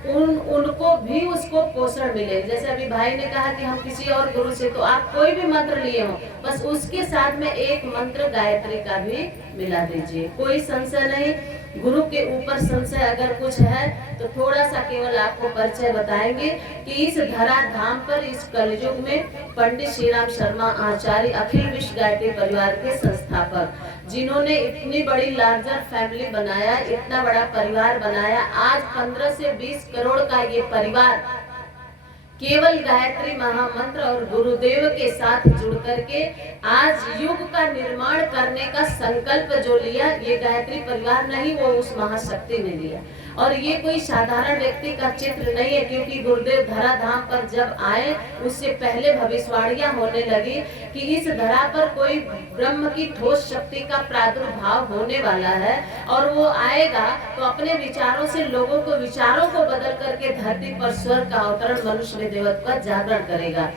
उनको भी उसको पोषण मिले। जैसे अभी भाई ने कहा कि हम किसी और गुरु से, तो आप कोई भी मंत्र लिए हो, बस उसके साथ में एक मंत्र गायत्री का भी मिला दीजिए, कोई संशय नहीं। गुरु के ऊपर संशय अगर कुछ है तो थोड़ा सा केवल आपको परिचय बताएंगे कि इस धरा धाम पर इस कलयुग में पंडित श्री राम शर्मा आचार्य अखिल विश्व गायत्री परिवार के संस्थापक, जिन्होंने इतनी बड़ी लार्जर फैमिली बनाया, इतना बड़ा परिवार बनाया। आज 15 से 20 करोड़ का ये परिवार केवल गायत्री महामंत्र और गुरुदेव के साथ जुड़ करके आज युग का निर्माण करने का संकल्प जो लिया, ये गायत्री परिवार नहीं, वो उस महाशक्ति ने लिया। और ये कोई साधारण व्यक्ति का चित्र नहीं है, क्योंकि गुरुदेव धरा धाम पर जब आए उससे पहले भविष्यवाणियां होने लगी कि इस धरा पर कोई ब्रह्म की ठोस शक्ति का प्रादुर्भाव होने वाला है, और वो आएगा तो अपने विचारों से लोगों को विचारों को बदल करके धरती पर स्वर्ग का अवतरण, मनुष्य देवत्व का जागरण करेगा।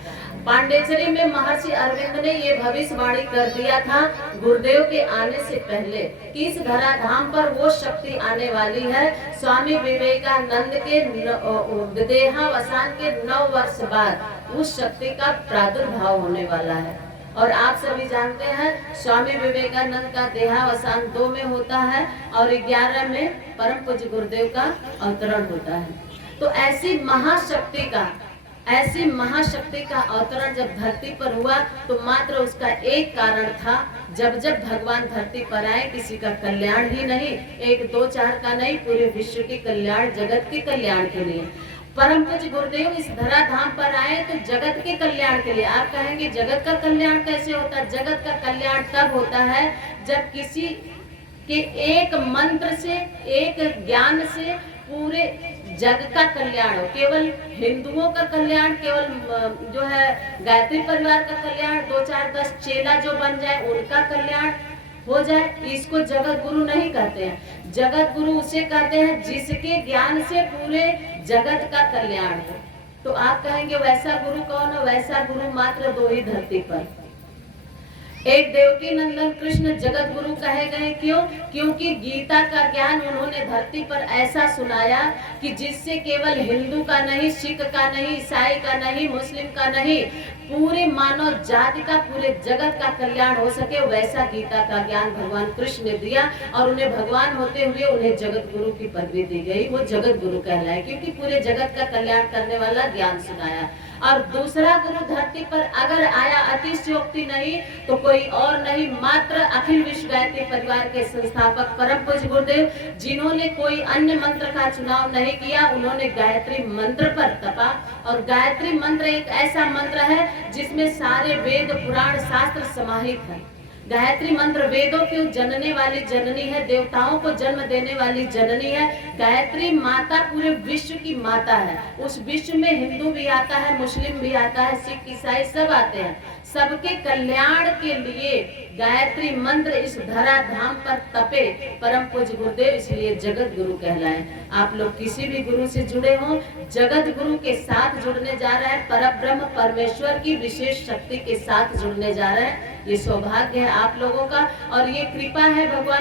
पांडेचरी में महर्षि अरविंद ने ये भविष्यवाणी कर दिया था गुरुदेव के आने से पहले कि इस धरा धाम पर वो शक्ति आने वाली है। स्वामी विवेकानंद के देहावसान के 9 वर्ष बाद उस शक्ति का प्रादुर्भाव होने वाला है। और आप सभी जानते हैं स्वामी विवेकानंद का देहावसान 2 में होता है और 11 में परम पूज्य गुरुदेव का अवतरण होता है। तो ऐसी महाशक्ति का अवतरण जब धरती पर हुआ तो मात्र उसका एक कारण था, जब भगवान धरती पर आए किसी का कल्याण ही नहीं, 1 2 4 का नहीं, पूरे विश्व के कल्याण, जगत के कल्याण के लिए परम पूज्य गुरुदेव इस धरा धाम पर आए तो जगत के कल्याण के लिए। आप कहेंगे जगत का कल्याण कैसे होता है? जगत का कल्याण तब होता है जब किसी के एक मंत्र से, एक ज्ञान से पूरे जग का कल्याण हो। केवल हिंदुओं का कल्याण, केवल जो है गायत्री परिवार का कल्याण, 2 4 10 चेला जो बन जाए उनका कल्याण हो जाए, इसको जगत गुरु नहीं कहते हैं। जगत गुरु उसे कहते हैं जिसके ज्ञान से पूरे जगत का कल्याण हो। तो आप कहेंगे वैसा गुरु कौन है? वैसा गुरु मात्र 2 ही धरती पर, एक देवकी नंदन कृष्ण जगत गुरु कहे गए। क्यों? क्योंकि गीता का ज्ञान उन्होंने धरती पर ऐसा सुनाया कि जिससे केवल हिंदू का नहीं, सिख का नहीं, ईसाई का नहीं, मुस्लिम का नहीं, पूरे मानव जाति का, पूरे जगत का कल्याण हो सके, वैसा गीता का ज्ञान भगवान कृष्ण ने दिया। और उन्हें भगवान होते हुए उन्हें जगत गुरु की पदवी दी गई। वो जगत गुरु कहलाए क्योंकि पूरे जगत का कल्याण करने वाला ज्ञान सुनाया। और दूसरा गुरु धरती पर अगर आया, अतिशयोक्ति नहीं तो कोई और नहीं, मात्र अखिल विश्व गायत्री परिवार के संस्थापक परम पूज्य गुरुदेव, जिन्होंने कोई अन्य मंत्र का चुनाव नहीं किया, उन्होंने गायत्री मंत्र पर तपा। और गायत्री मंत्र एक ऐसा मंत्र है जिसमें सारे वेद, पुराण, शास्त्र समाहित है। गायत्री मंत्र वेदों की जनने वाली जननी है, देवताओं को जन्म देने वाली जननी है। गायत्री माता पूरे विश्व की माता है। उस विश्व में हिंदू भी आता है, मुस्लिम भी आता है, सिख, ईसाई सब आते हैं। सबके कल्याण के लिए गायत्री मंत्र इस धरा धाम पर तपे परम पूज्य गुरुदेव, इसलिए जगत गुरु कहलाए। आप लोग किसी भी गुरु से जुड़े हों, जगत गुरु के साथ जुड़ने जा रहे हैं, परब्रह्म परमेश्वर की विशेष शक्ति के साथ जुड़ने जा रहे हैं। ये सौभाग्य है आप लोगों का और ये कृपा है भगवान